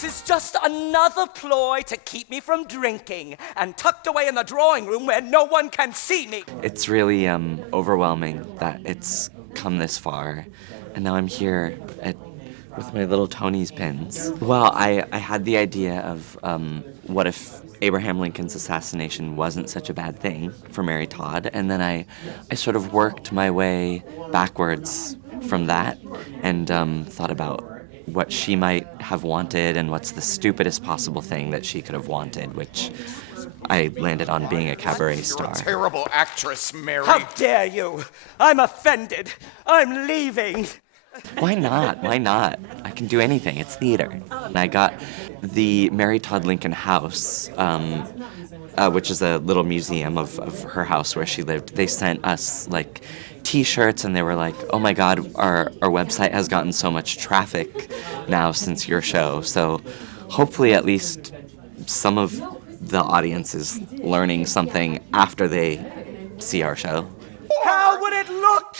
This is just another ploy to keep me from drinking and tucked away in the drawing room where no one can see me. It's really overwhelming that it's come this far, and now I'm here with my little Tony's pins. Well, I had the idea of what if Abraham Lincoln's assassination wasn't such a bad thing for Mary Todd, and then I sort of worked my way backwards from that and thought about what she might have wanted and what's the stupidest possible thing that she could have wanted, which I landed on being a cabaret star. You're a terrible actress, Mary. How dare you? I'm offended. I'm leaving. Why not? Why not? I can do anything. It's theater. And I got the Mary Todd Lincoln house, which is a little museum of her house where she lived. They sent us, like, T-shirts, and they were like, oh my God, our website has gotten so much traffic now since your show. So hopefully at least some of the audience is learning something after they see our show. How would it look?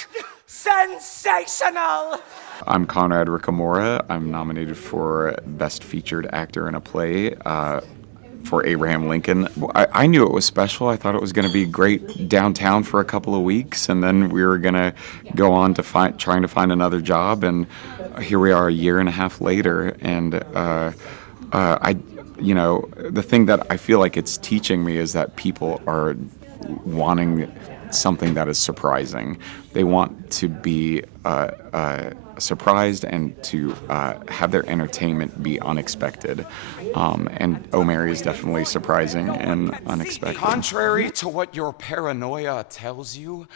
Sensational! I'm Conrad Ricamora. I'm nominated for Best Featured Actor in a Play for Abraham Lincoln. I knew it was special. I thought it was going to be great downtown for a couple of weeks, and then we were going to go on to trying to find another job, and here we are a year and a half later, and the thing that I feel like it's teaching me is that people are wanting something that is surprising. They want to be surprised and to have their entertainment be unexpected. And Oh Mary is definitely surprising and unexpected. Contrary to what your paranoia tells you,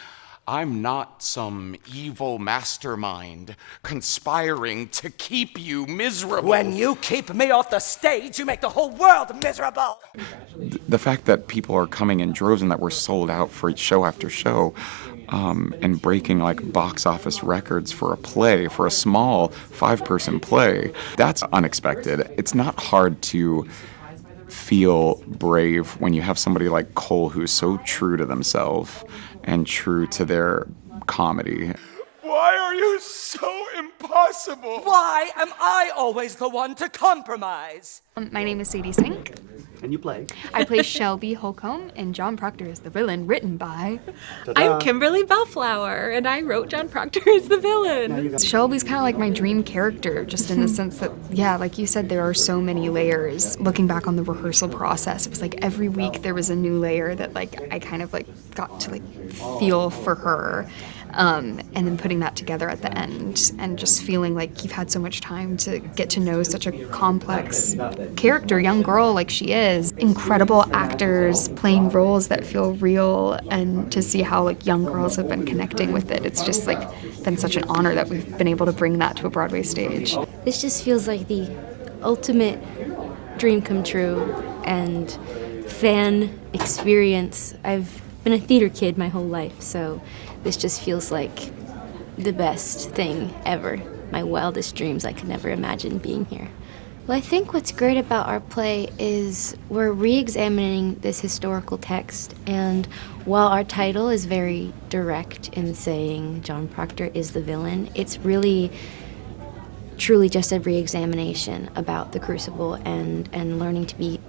I'm not some evil mastermind conspiring to keep you miserable. When you keep me off the stage, you make the whole world miserable. The fact that people are coming in droves and that we're sold out for show after show, and breaking like box office records for a play, for a small 5-person play, that's unexpected. It's not hard to feel brave when you have somebody like Cole who's so true to themselves and true to their comedy. Why are you so impossible? Why am I always the one to compromise? My name is Sadie Sink. And you play? I play Shelby Holcomb, and John Proctor is the villain, written by... I'm Kimberly Bellflower, and I wrote John Proctor as the villain. Shelby's kind of like my dream character, just in the sense that, yeah, like you said, there are so many layers. Looking back on the rehearsal process, it was like every week there was a new layer that, like, I kind of, like, got to, like, feel for her. And then putting that together at the end and just feeling like you've had so much time to get to know such a complex character, young girl like she is. Incredible actors playing roles that feel real, and to see how like young girls have been connecting with it. It's just like been such an honor that we've been able to bring that to a Broadway stage. This just feels like the ultimate dream come true and fan experience. I've been a theater kid my whole life, so this just feels like the best thing ever. My wildest dreams, I could never imagine being here. Well, I think what's great about our play is we're re-examining this historical text, and while our title is very direct in saying John Proctor is the villain, it's really truly just a re-examination about the Crucible and learning to be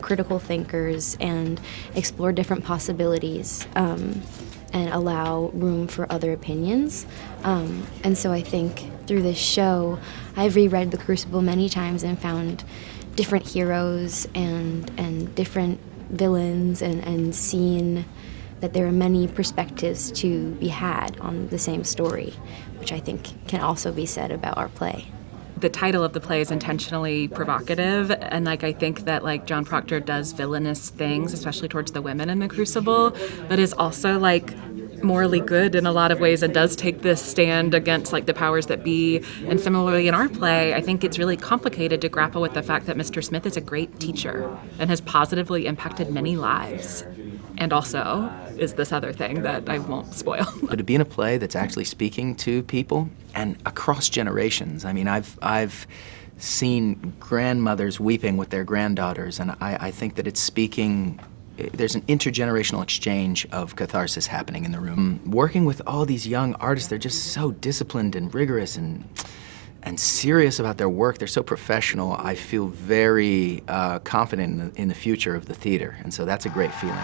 critical thinkers and explore different possibilities. And allow room for other opinions. And so I think through this show, I've reread The Crucible many times and found different heroes and different villains and seen that there are many perspectives to be had on the same story, which I think can also be said about our play. The title of the play is intentionally provocative, and like I think that like John Proctor does villainous things, especially towards the women in the Crucible, but is also like morally good in a lot of ways and does take this stand against like the powers that be. And similarly in our play, I think it's really complicated to grapple with the fact that Mr. Smith is a great teacher and has positively impacted many lives. And also is this other thing that I won't spoil. But to be in a play that's actually speaking to people and across generations. I mean, I've seen grandmothers weeping with their granddaughters, and I think that it's speaking. There's an intergenerational exchange of catharsis happening in the room. Working with all these young artists, they're just so disciplined and rigorous, and and serious about their work. They're so professional. I feel very confident in the future of the theater, and so that's a great feeling.